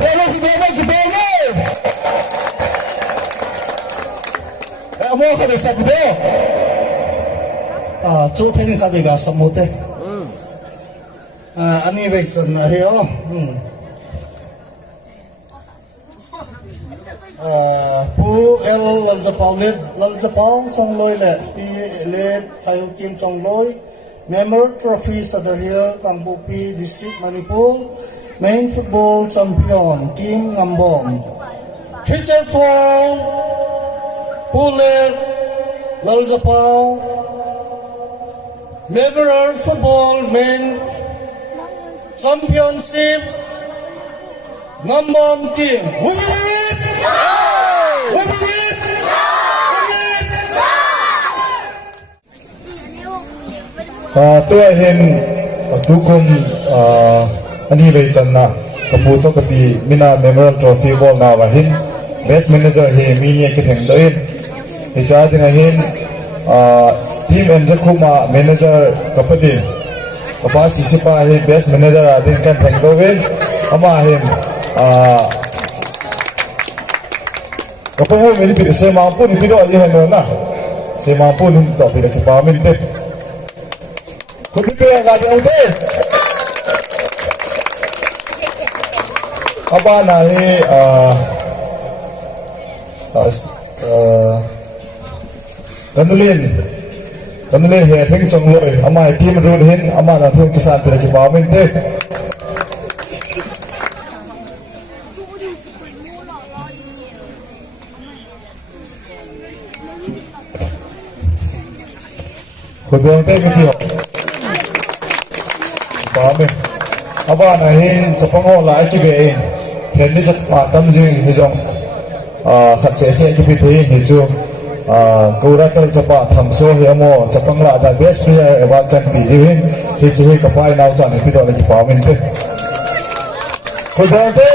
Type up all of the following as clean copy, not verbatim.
Pero gimana? Mau kami sabdo. Chú thiên kami ga samote. Ani veksan heo. Pu el lalzapau chong loi le pi le kayu kim chong loi member trophy Sadarhill Kangbupi District Manipur main football champion Kim Ngambom teacher for Pu le lalzapau member football main championship Ngambom teamตัวเห็นทุกคนอันนี้เลยจันนะกับผู้ต้องกับปีมินาเมมโมเรียลทรอฟี่บอลนาวะเห็นเบสแมเนเจอร์เฮมีเนี่ยคิดเห็นด้วยเห็นจ่ายถึงเห็นทีมเอ็นจะคุมาแมเนเจอร์กับประเด็นกับภาษีสิบาเห็นเบสแมเนเจอร์ดินกันแข่งด้วยอามาเห็นกับพวกเขาไม่ได้เป็นเซมาปุ่นพี่ด้วยยังไงโน่นนะเซมาปุ่นต่อไปเลยคือปามินเต้คุณพี่เป็นอะไรเอาเต้อาบ้านไหนกันนุลินเฮทิ้งจังเลยอามาทีมรูดหินอามาหน้าทุ่งกิสานเป็นอะไรคือปามินเต้คนเมืองเต้ไม่เกี่ยวป้าเมย์อาบ้านไหนเห็นจะพังหัวหลายกี่เบย์เห็นที่จะมาตั้มจริงที่จงขัดเสียกี่ปีที่เห็นจู่กูรัชจะป้าทำโซ่เฮียโมจะพังละแต่เบสเพียร์วันกันปีที่เห็นจู่กับไปน่าจะในที่ตัวอะไรกี่ป้าเมย์เต้คนเมืองเต้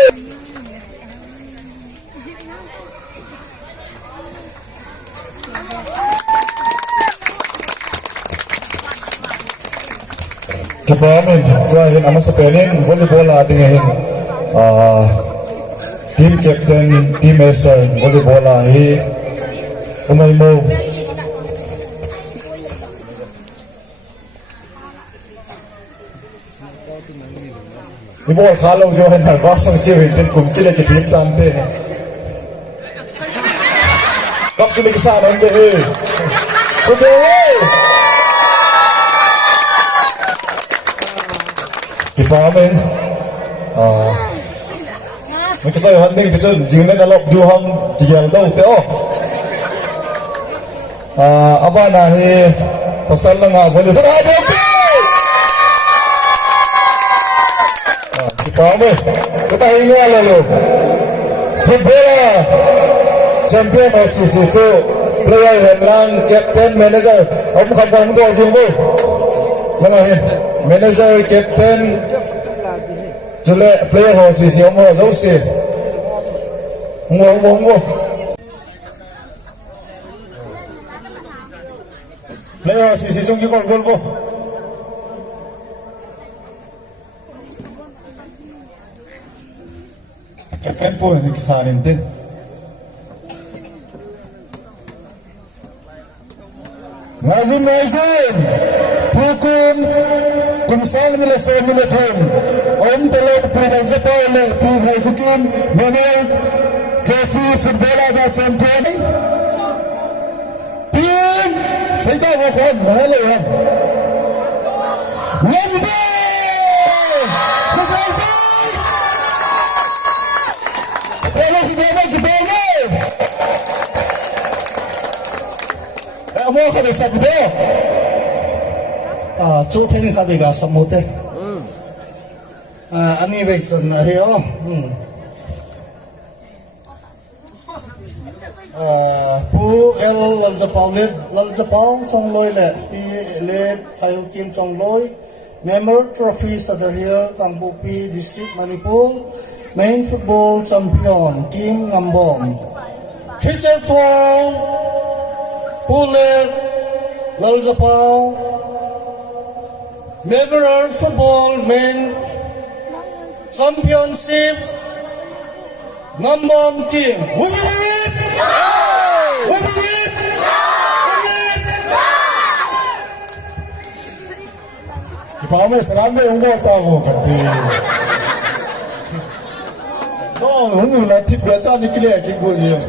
kita amin, tu ahin amat sepelin volleyball ada ahin team captain, team master volleyball ahi umai mo. Ibu kalau jauh hendak pasang cewek dan kumci lagi team tante. Kap cuma kisah nanti. Kudewe. Kita amin. Mungkin saya handing tu jen, jangan nak dua ham tiga dah teo. Apa nahi pasal nggak boleh berada. Kita amin. Kita ingat lalu. Football champion OCC tu player henlang captain manager. Aku bukan orang tu sungguh. Mana ni? Manager, captain, jule player hosi si omo zausi, ngo. Player hosi si jungki gol. Captain pun ni kisah nintin. Nazim, Tukun. Kumsang nila sa nila team. Om talog pinag sa pala. Tuhay kukin. Mana trophy football ada champion. Team. Sa ito ako. Mahalo yan. Wanda! Kukwalti! Pero gimana? Amo kami sabdo. Chú thiên kami ga samote. Ani veksan heo. Pu el lalzapau chong loi le pi le kayu kim chong loi member trophy Sadarhill Kangbupi District Manipur main football champion Kim Ngambom teacher for Pu le lalzapau member football main championship Ngambang team. Wubit! Wubit! Kipame salambe ungo tago kati. No, ungo na tip beca nikle kingo ye.